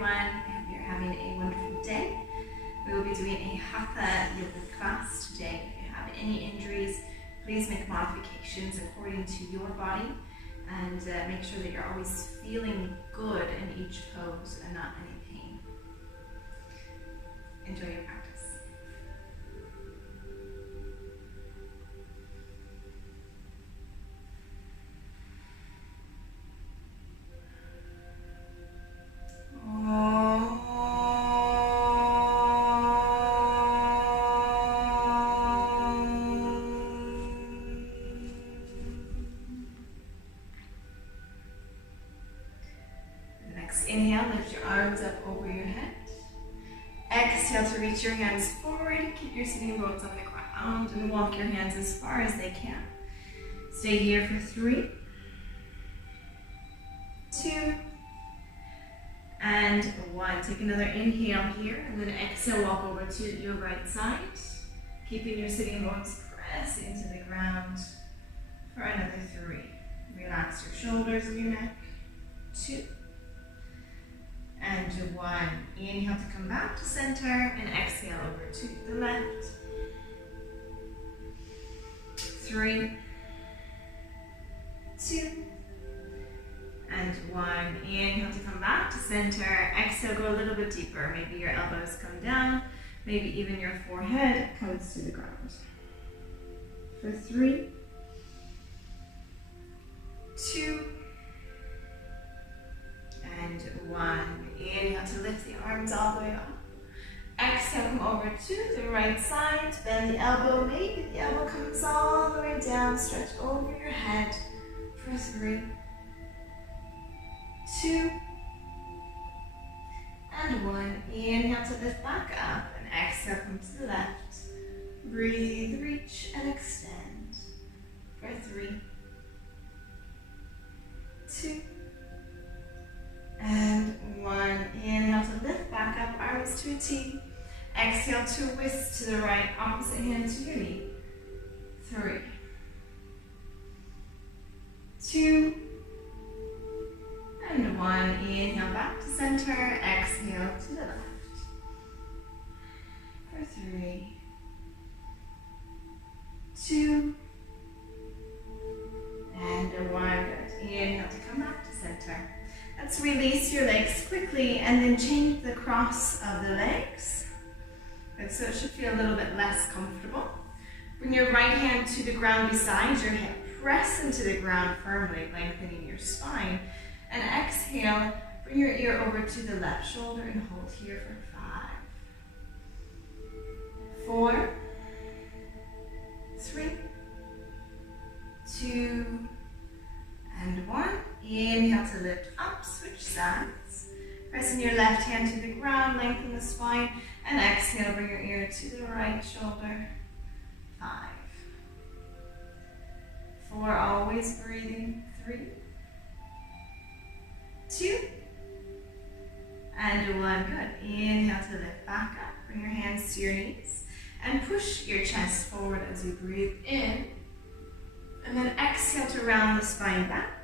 everyone. I hope you're having a wonderful day. We will be doing a Hatha yoga class today. If you have any injuries, please make modifications according to your body and make sure that you're always feeling good in each pose and not any pain. Enjoy your practice. Inhale, lift your arms up over your head. Exhale to reach your hands forward. Keep your sitting bones on the ground and walk your hands as far as they can. Stay here for 3, 2, and 1. Take another inhale here and then exhale, walk over to your right side. Keeping your sitting bones pressed into the ground for another 3. Relax your shoulders and your neck. 2. And 1. Inhale to come back to center and exhale over to the left. 3, 2, and 1. Inhale to come back to center. Exhale, go a little bit deeper. Maybe your elbows come down. Maybe even your forehead comes to the ground. For 3, 2, and 1. Inhale to lift the arms all the way up. Exhale, come over to the right side. Bend the elbow. Maybe the elbow comes all the way down. Stretch over your head for 3, 2, and 1. Inhale to lift back up. And exhale, come to the left. Breathe, reach, and extend for 3, 2, and 1. Inhale to lift back up, arms to a T. Exhale to twist to the right, opposite hand to your knee. 3, 2, and 1. Inhale back to center. Exhale to the left. For 3, 2, and 1. Good. Inhale to come back to center. Let's release your legs quickly and then change the cross of the legs. Good, so it should feel a little bit less comfortable. Bring your right hand to the ground beside your hip. Press into the ground firmly, lengthening your spine. And exhale, bring your ear over to the left shoulder and hold here for 5, 4, 3, 2, and 1. Inhale to lift up, switch sides. Pressing your left hand to the ground, lengthen the spine, and exhale, bring your ear to the right shoulder. 5, 4, always breathing. 3, 2, and 1. Good. Inhale to lift back up. Bring your hands to your knees and push your chest forward as you breathe in. And then exhale to round the spine back.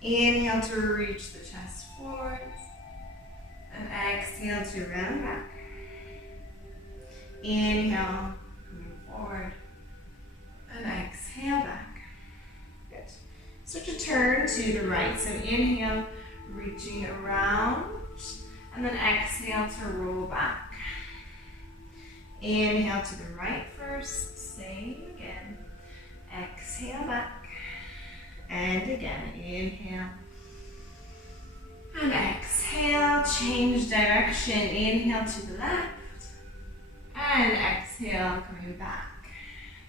Inhale to reach the chest forward. And exhale to round back. Inhale, coming forward. And exhale back. Good. Start to turn to the right. So inhale, reaching around. And then exhale to roll back. Inhale to the right first. Same again. Exhale back. And again, inhale. And exhale, change direction. Inhale to the left. And exhale, coming back.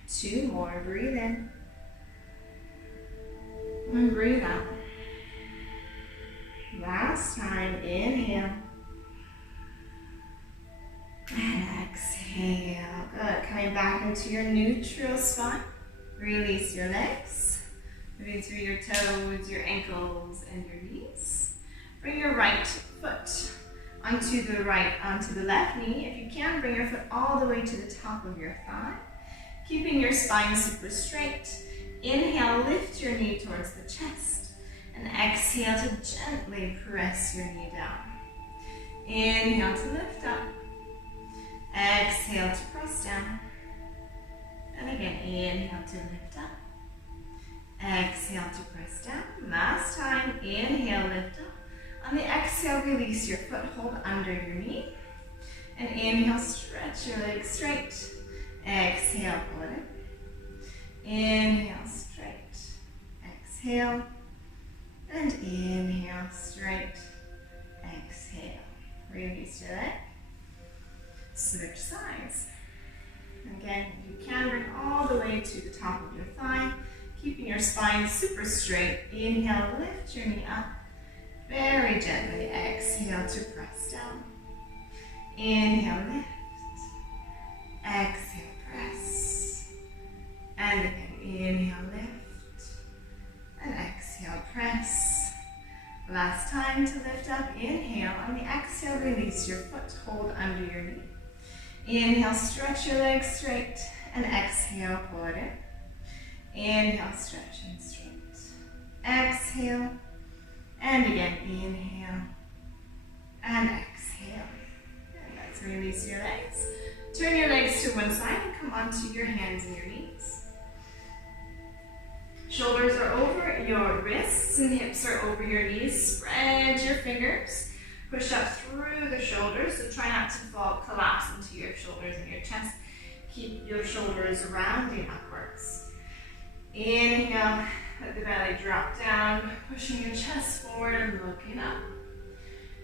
2 more, breathe in. And breathe out. Last time, inhale. And exhale. Good, coming back into your neutral spine. Release your legs. Moving through your toes, your ankles, and your knees. Bring your right foot onto the left knee. If you can, bring your foot all the way to the top of your thigh. Keeping your spine super straight. Inhale, lift your knee towards the chest. And exhale to gently press your knee down. Inhale to lift up. Exhale to press down. And again, inhale to lift up. Exhale to press down. Last time, inhale, lift up. On the exhale, release your foothold under your knee. And inhale, stretch your legs straight. Exhale, pull it in. Inhale, straight. Exhale. And inhale, straight. Exhale. Release your leg. Switch sides. Again, you can bring all the way to the top of your thigh, keeping your spine super straight. Inhale, lift your knee up. Very gently. Exhale to press down. Inhale, lift. Exhale, press. And again, inhale, lift. And exhale, press. Last time to lift up. Inhale. On the exhale, release your foothold under your knee. Inhale, stretch your legs straight. And exhale, pull it in. Inhale, stretch and straight. Exhale. And again, inhale. And exhale. And let's release your legs. Turn your legs to one side and come onto your hands and your knees. Shoulders are over your wrists and hips are over your knees. Spread your fingers. Push up through the shoulders, so try not to collapse into your shoulders and your chest. Keep your shoulders rounding upwards. Inhale, let the belly drop down, pushing your chest forward and looking up.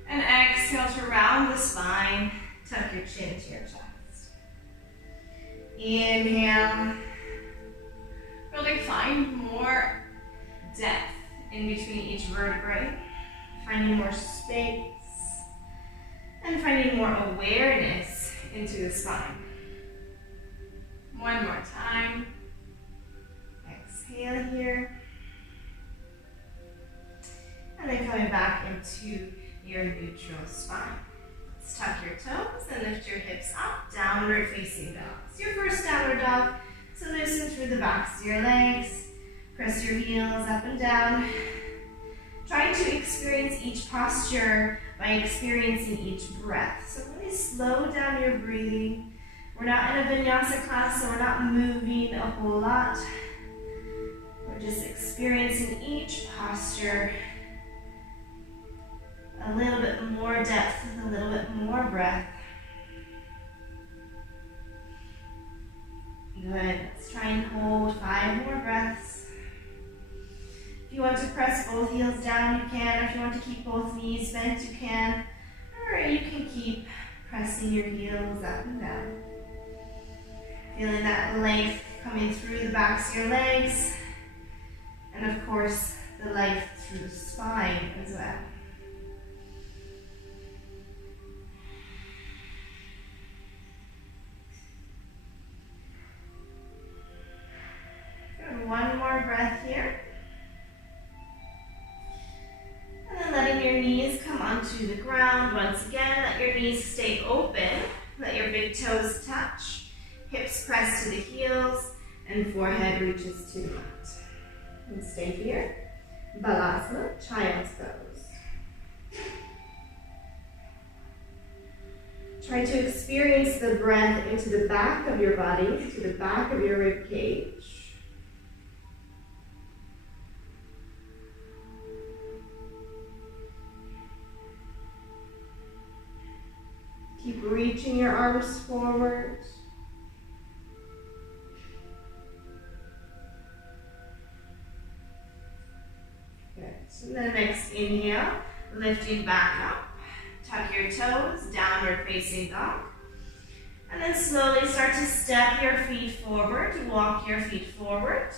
And exhale to round the spine, tuck your chin to your chest. Inhale, really find more depth in between each vertebrae, finding more space, and finding more awareness into the spine. One more time. Exhale here. And then coming back into your neutral spine. Let's tuck your toes and lift your hips up. Downward facing dog. It's your first downward dog. So loosen through the backs of your legs. Press your heels up and down. Try to experience each posture by experiencing each breath. So really slow down your breathing. We're not in a vinyasa class, so we're not moving a whole lot. We're just experiencing each posture. A little bit more depth with a little bit more breath. Good. Let's try and hold 5 more breaths. If you want to press both heels down, you can. If you want to keep both knees bent, you can. Or you can keep pressing your heels up and down. Feeling that length coming through the backs of your legs. And of course, the length through the spine as well. Good. One more breath here. And then letting your knees come onto the ground. Once again, let your knees stay open. Let your big toes touch. Hips press to the heels and forehead reaches to the mat. And stay here. Balasana, child's pose. Try to experience the breath into the back of your body, to the back of your rib cage. Keep reaching your arms forward. Good. So then next inhale, lifting back up. Tuck your toes, downward facing dog. And then slowly start to step your feet forward, walk your feet forward.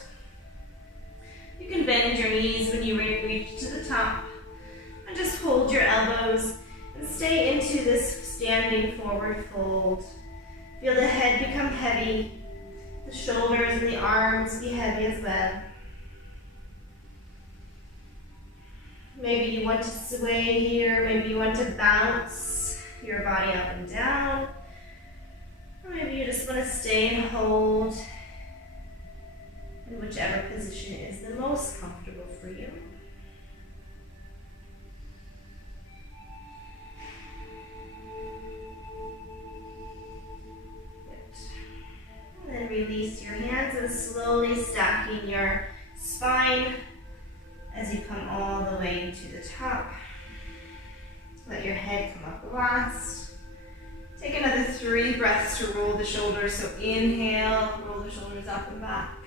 You can bend your knees when you reach to the top. And just hold your elbows and stay into this standing forward fold. Feel the head become heavy, the shoulders and the arms be heavy as well. Maybe you want to sway here, maybe you want to bounce your body up and down. Or maybe you just want to stay and hold in whichever position is the most comfortable for you. hands and slowly stacking your spine as you come all the way to the top. Let your head come up last. Take another 3 breaths to roll the shoulders. So inhale, roll the shoulders up and back.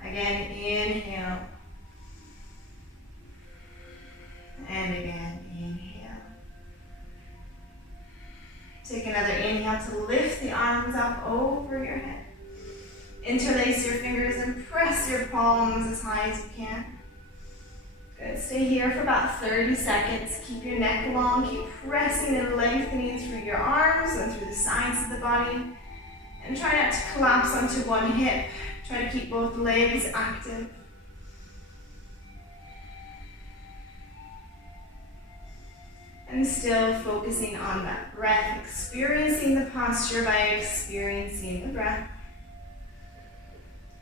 Again, inhale. And again, inhale. Take another inhale to lift the arms up over your head. Interlace your fingers and press your palms as high as you can. Good, stay here for about 30 seconds. Keep your neck long, keep pressing and lengthening through your arms and through the sides of the body. And try not to collapse onto one hip. Try to keep both legs active. And still focusing on that breath, experiencing the posture by experiencing the breath.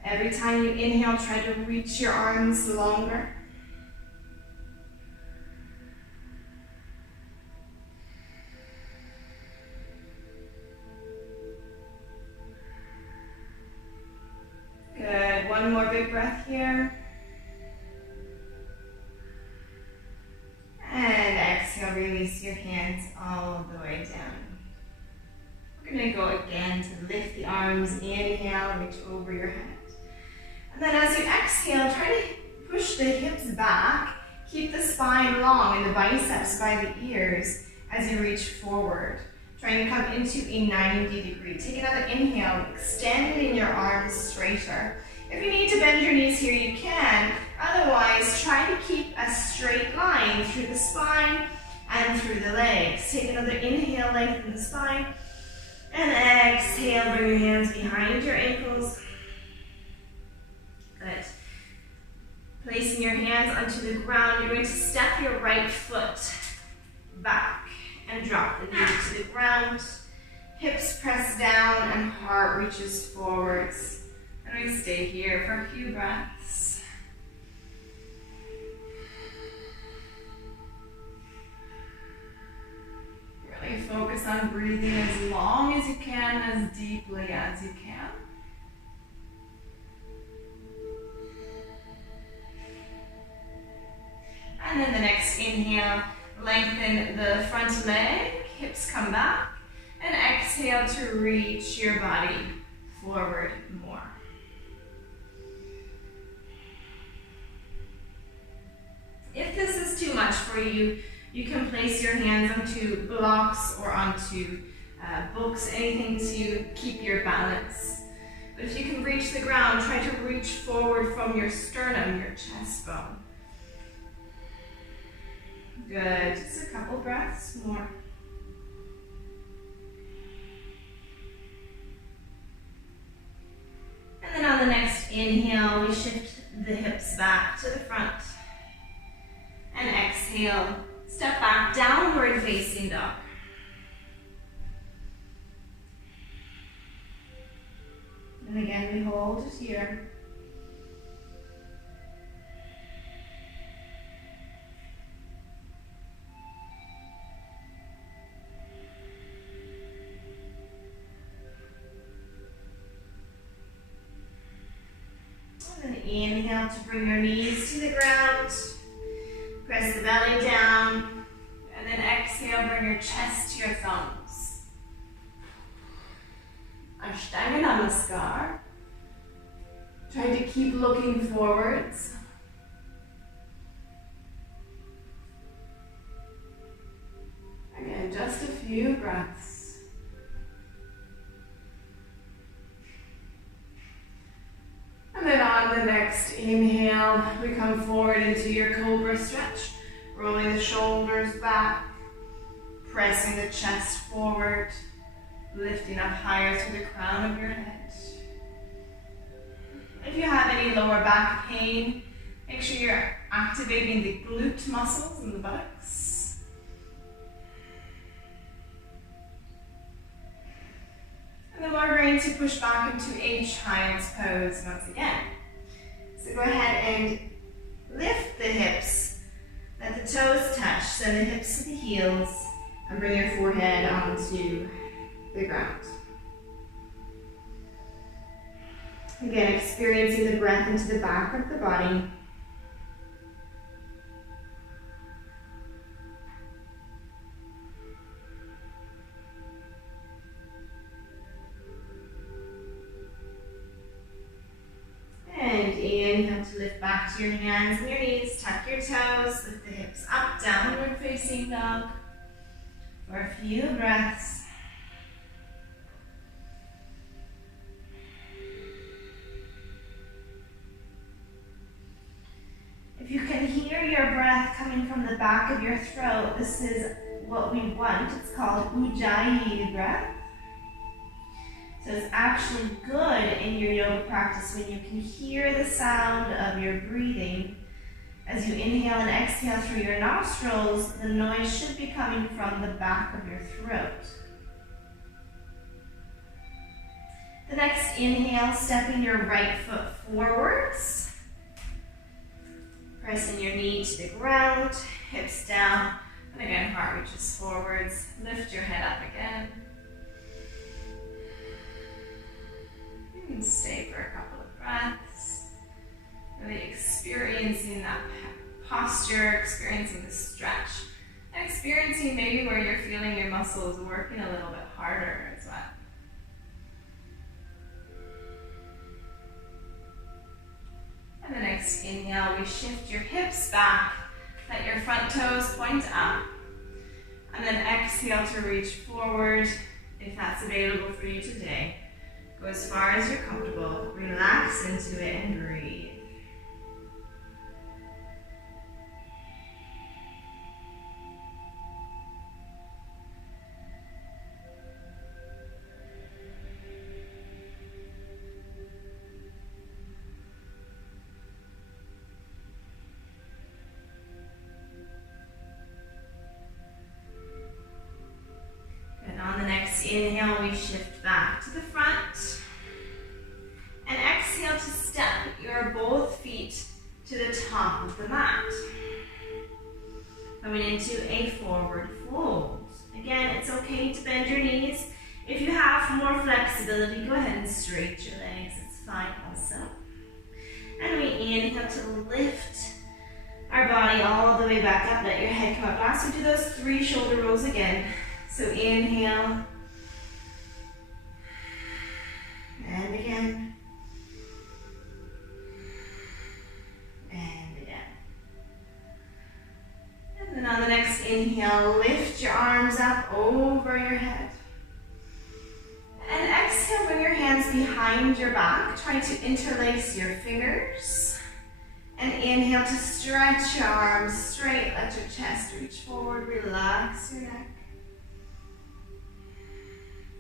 Every time you inhale, try to reach your arms longer. Good, one more big breath here. And exhale, release your hands all the way down. We're going to go again to lift the arms. Inhale, reach over your head. And then as you exhale, try to push the hips back. Keep the spine long and the biceps by the ears as you reach forward. Trying to come into a 90 degree. Take another inhale, extending your arms straighter. If you need to bend your knees here, you can. Otherwise, try to keep a straight line through the spine and through the legs. Take another inhale, lengthen the spine. And exhale, bring your hands behind your ankles. Good. Placing your hands onto the ground, you're going to step your right foot back and drop the knee to the ground. Hips press down and heart reaches forwards. And we stay here for a few breaths. Really focus on breathing as long as you can, as deeply as you can. And then the next inhale, lengthen the front leg, hips come back, and exhale to reach your body forward more. If this is too much for you, you can place your hands onto blocks or onto books, anything to keep your balance. But if you can reach the ground, try to reach forward from your sternum, your chest bone. Good, just a couple breaths more. And then on the next inhale, we shift the hips back to the front. And exhale, step back, downward facing dog. And again, we hold it here. And then inhale to bring your knees to the ground. Press the belly down. And then exhale, bring your chest to your thumbs. Ashtanga Namaskar. Try to keep looking forwards. Again, just a few breaths. And then on the next inhale, we come forward into your cobra stretch, rolling the shoulders back, pressing the chest forward, lifting up higher through the crown of your head. If you have any lower back pain, make sure you're activating the glute muscles in the buttocks. And then we're going to push back into a child's pose once again. So go ahead and lift the hips, let the toes touch, send the hips to the heels, and bring your forehead onto the ground. Again, experiencing the breath into the back of the body. And inhale to lift back to your hands and your knees. Tuck your toes, lift the hips up, downward facing dog for a few breaths. If you can hear your breath coming from the back of your throat, this is what we want. It's called Ujjayi breath. So it's actually good in your yoga practice when you can hear the sound of your breathing. As you inhale and exhale through your nostrils, the noise should be coming from the back of your throat. The next inhale, stepping your right foot forwards. Pressing your knee to the ground, hips down, and again, heart reaches forwards. Lift your head up again. You can stay for a couple of breaths. Really experiencing that posture, experiencing the stretch, and experiencing maybe where you're feeling your muscles working a little bit harder as well. And the next inhale, we shift your hips back, let your front toes point up. And then exhale to reach forward if that's available for you today. Go as far as you're comfortable. Relax into it and breathe. Inhale, we shift back to the front. And exhale to step your both feet to the top of the mat. Coming into a forward fold. Again, it's okay to bend your knees. If you have more flexibility, go ahead and straighten your legs. It's fine also. And we inhale to lift our body all the way back up. Let your head come up. Last, we do those 3 shoulder rolls again. So inhale. And again. And again. And then on the next inhale, lift your arms up over your head. And exhale, bring your hands behind your back. Try to interlace your fingers. And inhale to stretch your arms straight. Let your chest reach forward. Relax your neck.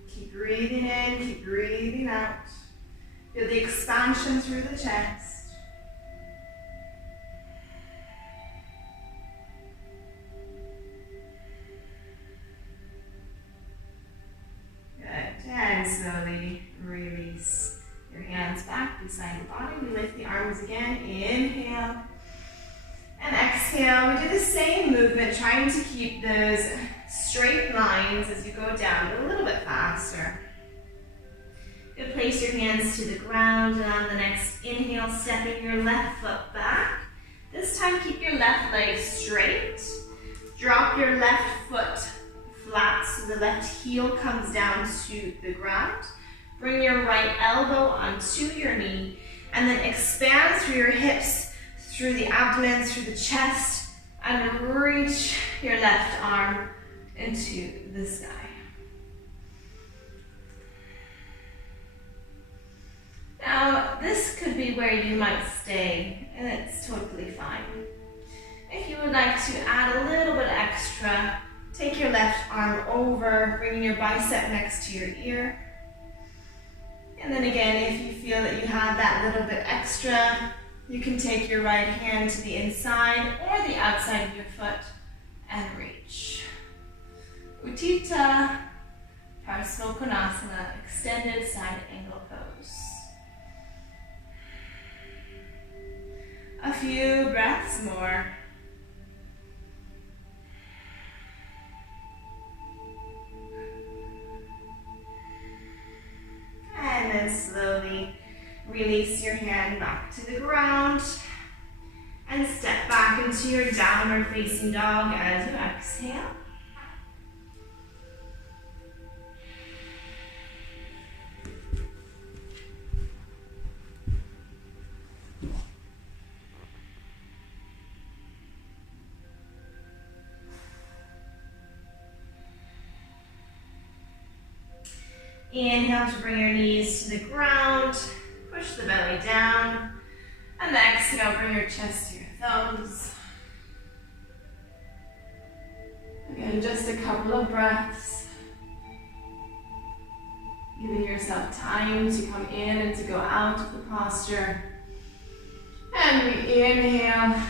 Keep breathing in, keep breathing out. Feel the expansion through the chest. Good. And slowly release your hands back beside the body. We lift the arms again. Inhale. And exhale. We do the same movement, trying to keep those straight lines as you go down, but a little bit faster. Good. Place your hands to the ground, and on the next inhale, stepping your left foot back. This time, keep your left leg straight. Drop your left foot flat so the left heel comes down to the ground. Bring your right elbow onto your knee, and then expand through your hips, through the abdomen, through the chest, and reach your left arm into the sky. Now, this could be where you might stay, and it's totally fine. If you would like to add a little bit extra, take your left arm over, bringing your bicep next to your ear. And then again, if you feel that you have that little bit extra, you can take your right hand to the inside or the outside of your foot and reach. Utthita Parsvakonasana, extended side angle pose. A few breaths more. And then slowly release release your hand back to the ground and step back into your downward facing dog as you exhale. Inhale to bring your knees to the ground, push the belly down, and exhale, bring your chest to your thumbs. Again, just a couple of breaths. Giving yourself time to come in and to go out of the posture. And we inhale,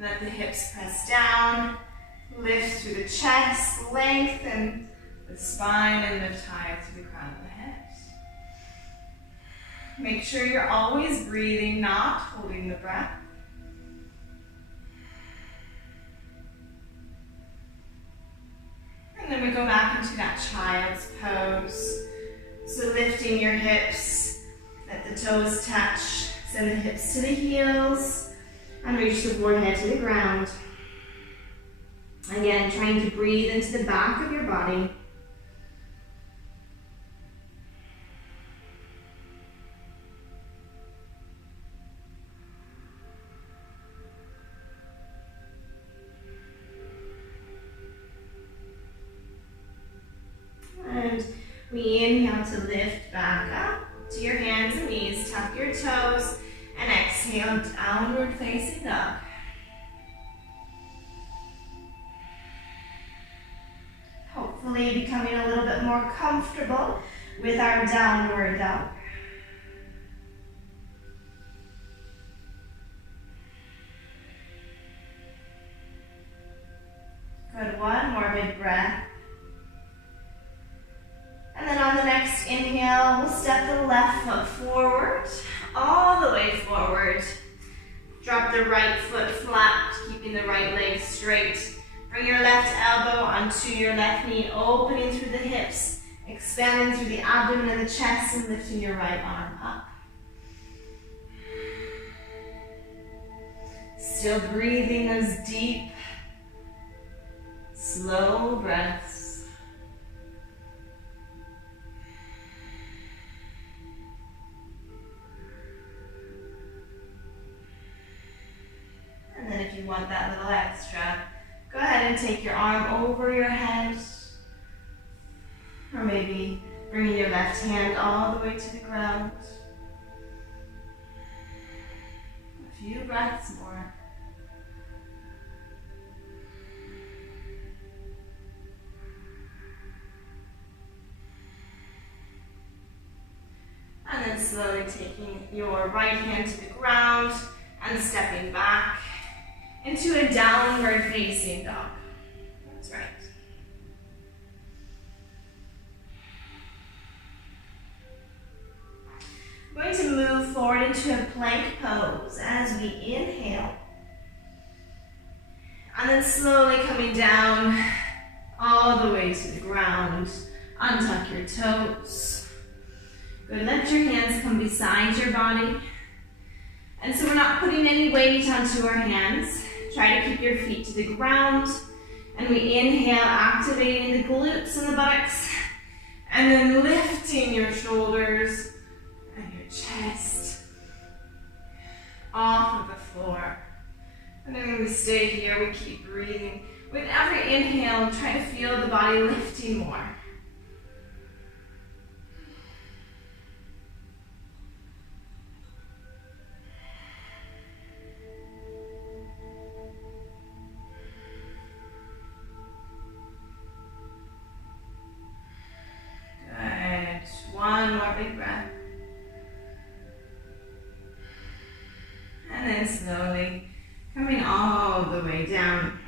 let the hips press down, lift through the chest, lengthen the spine and lift higher through the crown of the head. Make sure you're always breathing, not holding the breath. And then we go back into that child's pose. So lifting your hips, let the toes touch, send the hips to the heels, and reach the forehead to the ground. Again, trying to breathe into the back of your body. And we inhale to lift back up to your hands and knees, tuck your toes, and exhale, downward facing dog. Hopefully becoming a little bit more comfortable with our downward dog. Good, one more big breath. And then on the next inhale, we'll step the left foot forward, all the way forward. Drop the right foot flat, keeping the right leg straight. Bring your left elbow onto your left knee, opening through the hips, expanding through the abdomen and the chest, and lifting your right arm up. Still breathing those deep, slow breaths. And then if you want that little extra, go ahead and take your arm over your head, or maybe bringing your left hand all the way to the ground. A few breaths more. And then slowly taking your right hand to the ground and stepping back into a downward facing dog. That's right. I'm going to move forward into a plank pose as we inhale. And then slowly coming down all the way to the ground. Untuck your toes. Good, let your hands come beside your body. And so we're not putting any weight onto our hands. Try to keep your feet to the ground. And we inhale, activating the glutes and the buttocks. And then lifting your shoulders and your chest off of the floor. And then when we stay here, we keep breathing. With every inhale, try to feel the body lifting more. One more big breath. And then slowly coming all the way down.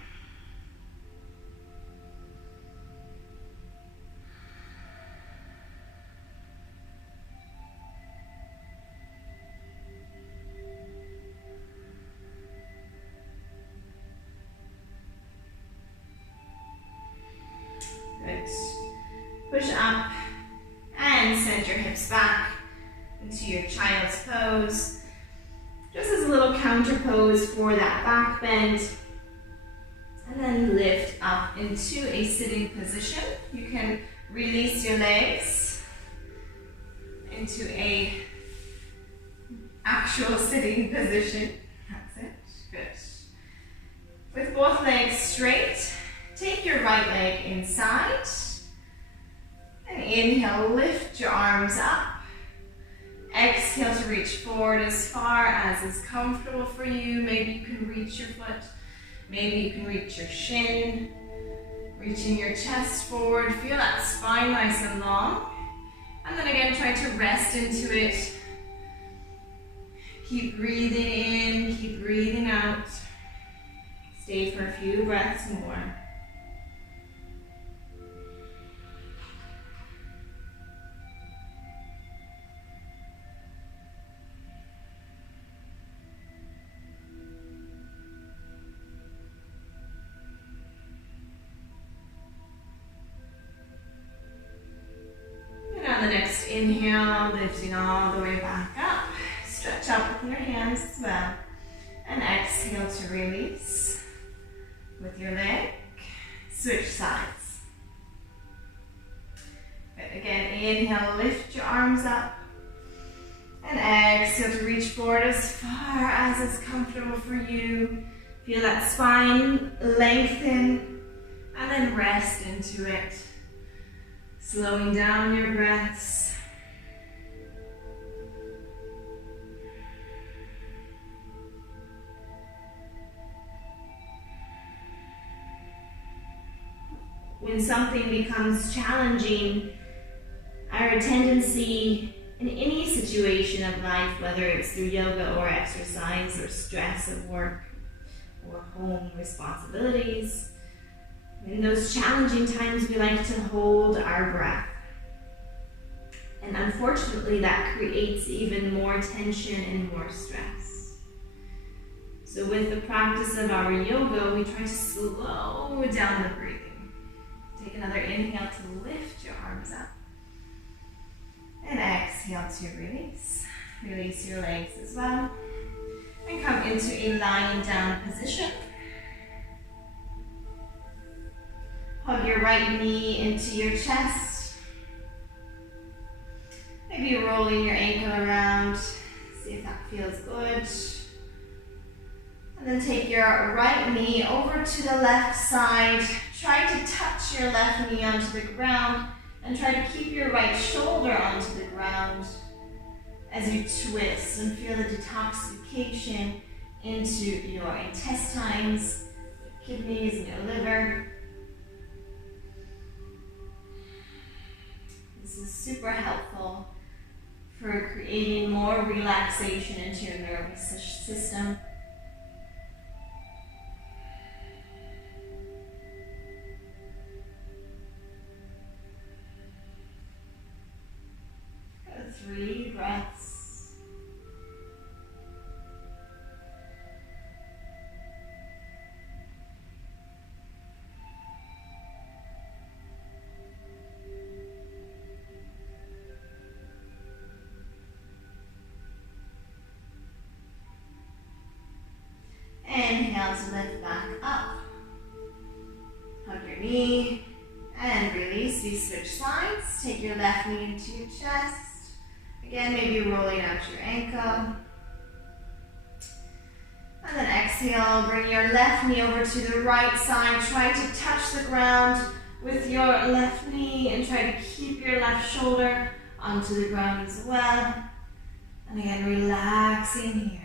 Good. Push up. And send your hips back into your child's pose, just as a little counter pose for that back bend. And then lift up into a sitting position. You can release your legs into a actual sitting position. That's it. Good. With both legs straight, take your right leg inside. And inhale, lift your arms up. Exhale to reach forward as far as is comfortable for you. Maybe you can reach your foot. Maybe you can reach your shin. Reaching your chest forward. Feel that spine nice and long. And then again, try to rest into it. Keep breathing in, keep breathing out. Stay for a few breaths more. And on the next inhale, lifting all the way back up. Stretch out with your hands as well. And exhale to release with your leg. Switch sides. Good. Again, inhale, lift your arms up. And exhale to reach forward as far as is comfortable for you. Feel that spine lengthen. And then rest into it. Slowing down your breaths. When something becomes challenging, our tendency in any situation of life, whether it's through yoga or exercise or stress of work or home responsibilities, in those challenging times we like to hold our breath. And unfortunately that creates even more tension and more stress. So with the practice of our yoga, we try to slow down the breathing. Take another inhale to lift your arms up. And exhale to release. Release your legs as well. And come into a lying down position. Hug your right knee into your chest. Maybe rolling your ankle around. See if that feels good. And then take your right knee over to the left side. Try to touch your left knee onto the ground and try to keep your right shoulder onto the ground as you twist and feel the detoxification into your intestines, your kidneys, and your liver. This is super helpful for creating more relaxation into your nervous system. Good. 3 breaths. Inhale to lift back up. Hug your knee and release. We switch sides. Take your left knee into your chest. Again, maybe rolling out your ankle. And then exhale, bring your left knee over to the right side. Try to touch the ground with your left knee and try to keep your left shoulder onto the ground as well. And again, relaxing here.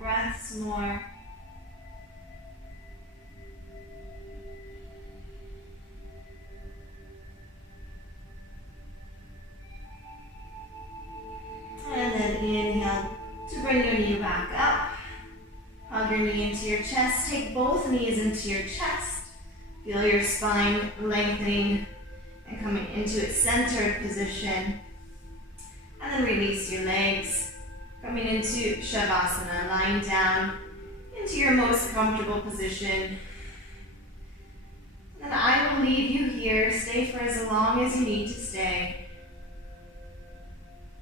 Breaths more. take both knees into your chest. Feel your spine lengthening and coming into its centered position. And then release your legs, coming into Shavasana, lying down into your most comfortable position. And I will leave you here. Stay for as long as you need to stay.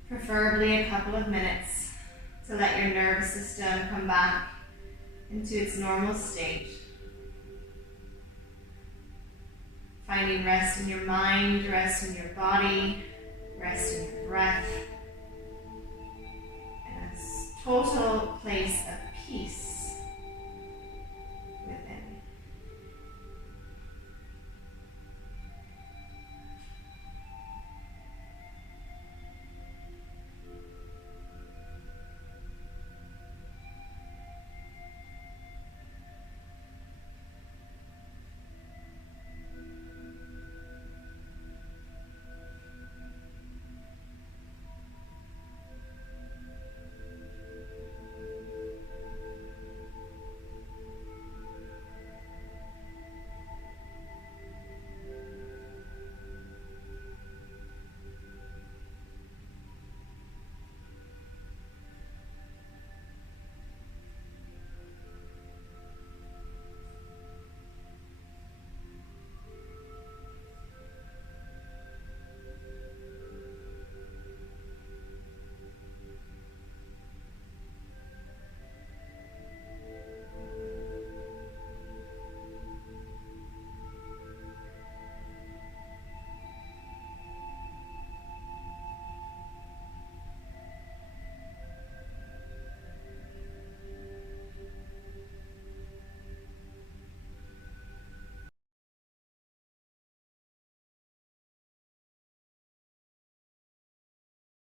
Preferably a couple of minutes to let your nervous system come back into its normal state. Finding rest in your mind, rest in your body, rest in your breath. And a total place of peace.